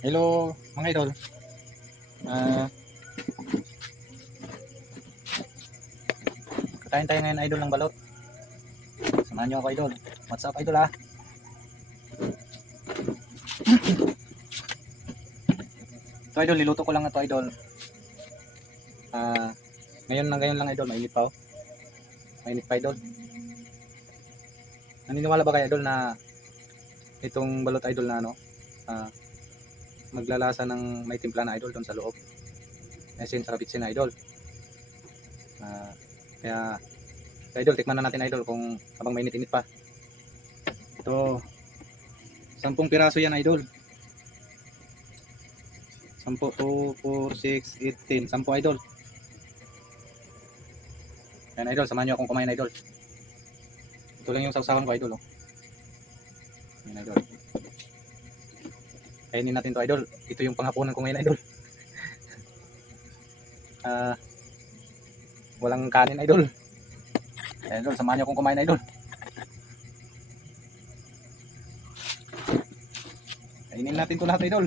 Hello mga idol. Ah, Kakain tayo ngayon idol ng balot. Samahan niyo ako idol. What's up idol ah? Ito idol, niluto ko lang ito idol. Ah, ngayon lang idol, mainit pa oh. Mainit pa idol. Naniniwala ba kayo idol na itong balot idol na ano, maglalasa ng may timpla na idol doon sa loob. Asin sa bitsin na idol. Ah, kaya idol, tikman na natin idol kung habang mainit-init pa. Ito, 10 piraso yan idol. 10, 2, 4, 6, 8, 10. 10 idol. Yan idol, samahan nyo akong kumain idol. Ito lang yung sausawan ko idol oh. Yan idol. Kainin natin to idol. Ito yung panghapunan ko ngayon idol. Walang kanin idol. Yan idol, samahan nyo akong kumain idol. Kainin natin to lahat idol.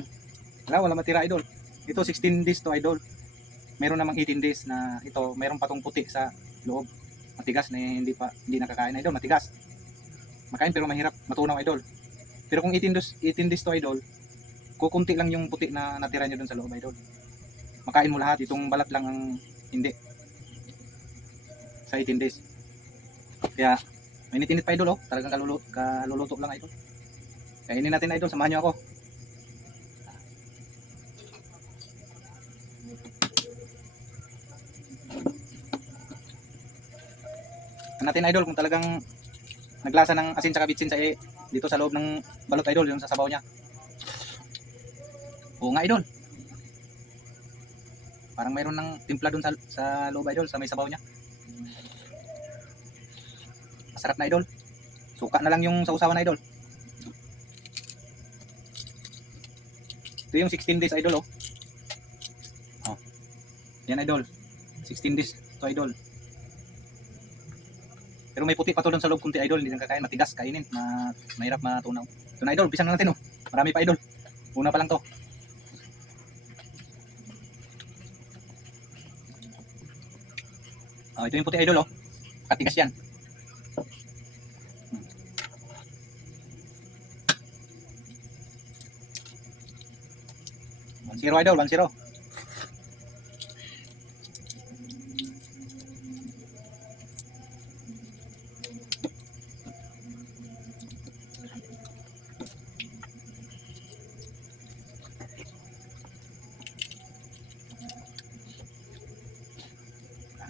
Wala matira idol. Ito 16 days to idol. Meron namang 18 days na ito, meron pa tong puti sa loob. Matigas na hindi nakakain idol, matigas. Makain pero mahirap matunaw idol. Pero kung 18 days to idol, kukunti lang yung puti na natira nyo dun sa loob idol. Makain mo lahat, itong balat lang ang hindi. Sa 18 days. Kaya mainit-init pa idol oh, talagang kaluluto lang idol. Kainin natin idol, samahan nyo ako. Natin idol kung talagang naglasa ng asin sa bitsin sa dito sa loob ng balot idol, yung sa sabaw niya. Oo nga idol. Parang mayroon ng timpla dun sa loob idol, sa may sabaw niya. Masarap na idol. Suka na lang yung sausawan idol. Ito yung 16 days idol oh. Oh. Yan idol. 16 days to idol. Pero may puti pa to doon sa loob kunti idol, hindi lang kakain, matigas kainin, mahirap matunaw. Ito na idol, bisan na natin oh. Marami pa idol. Una pa lang to. Oh, ito yung puti idol oh. Katigas yan. 1-0 idol, 1-0.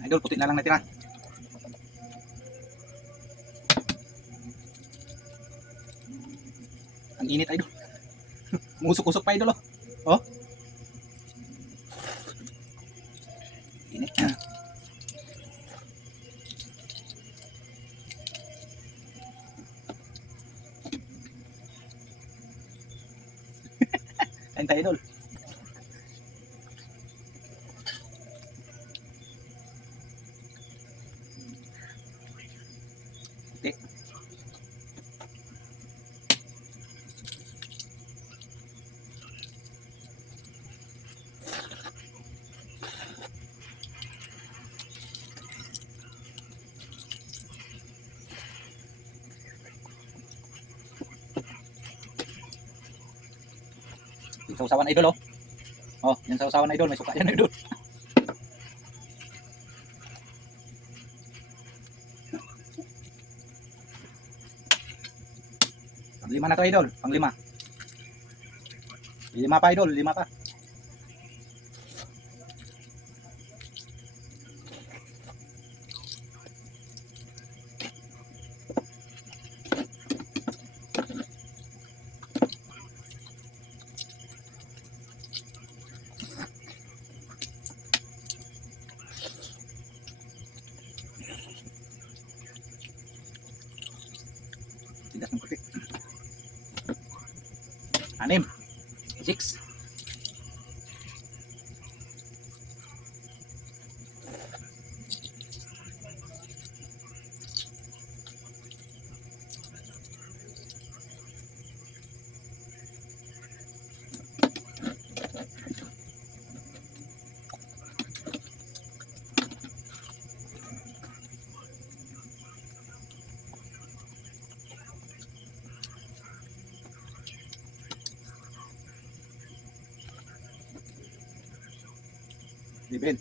Idol, puti na lang natira. Ang init idol. Musok-usok pa idol oh. Oh. Init. Kain tayo idol. Puti. Yung sausawan idol oh. Oh, yung sausawan idol, may suka yan idol. Panglima na to idol, panglima. Lima pa idol, lima pa. Tigas ng puti. 6. 6. Libin.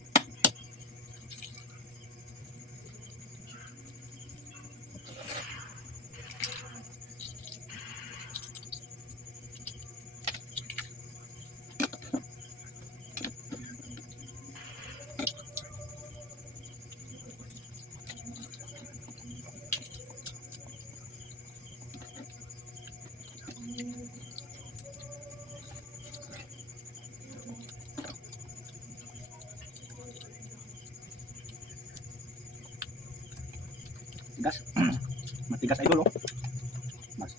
Tigas. Matigas idol oh. Mas.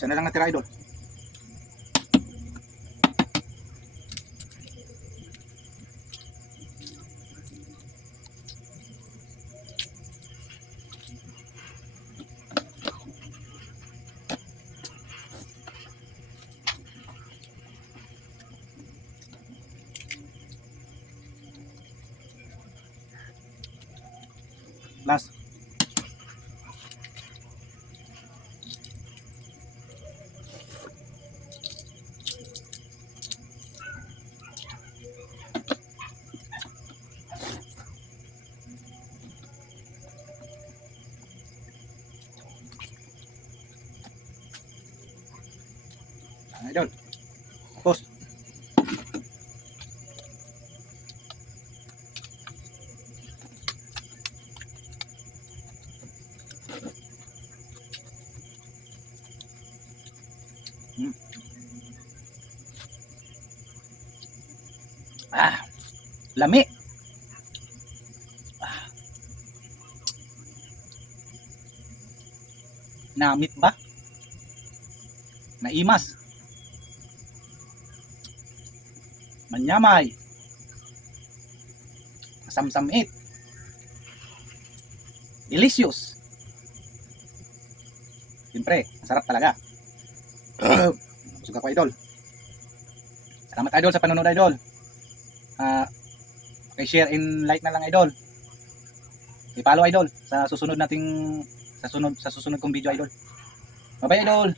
Isa na lang natira idol. Last. Idol. Tapos. Lami. Namit ba? Naimas. Manyamay. Samsamit. Delicious. Siyempre, masarap talaga. Busog ako idol. Salamat idol sa panonood idol. Okay, share and like na lang idol. I-follow idol sa susunod nating sa susunod kong video idol. Bye bye idol.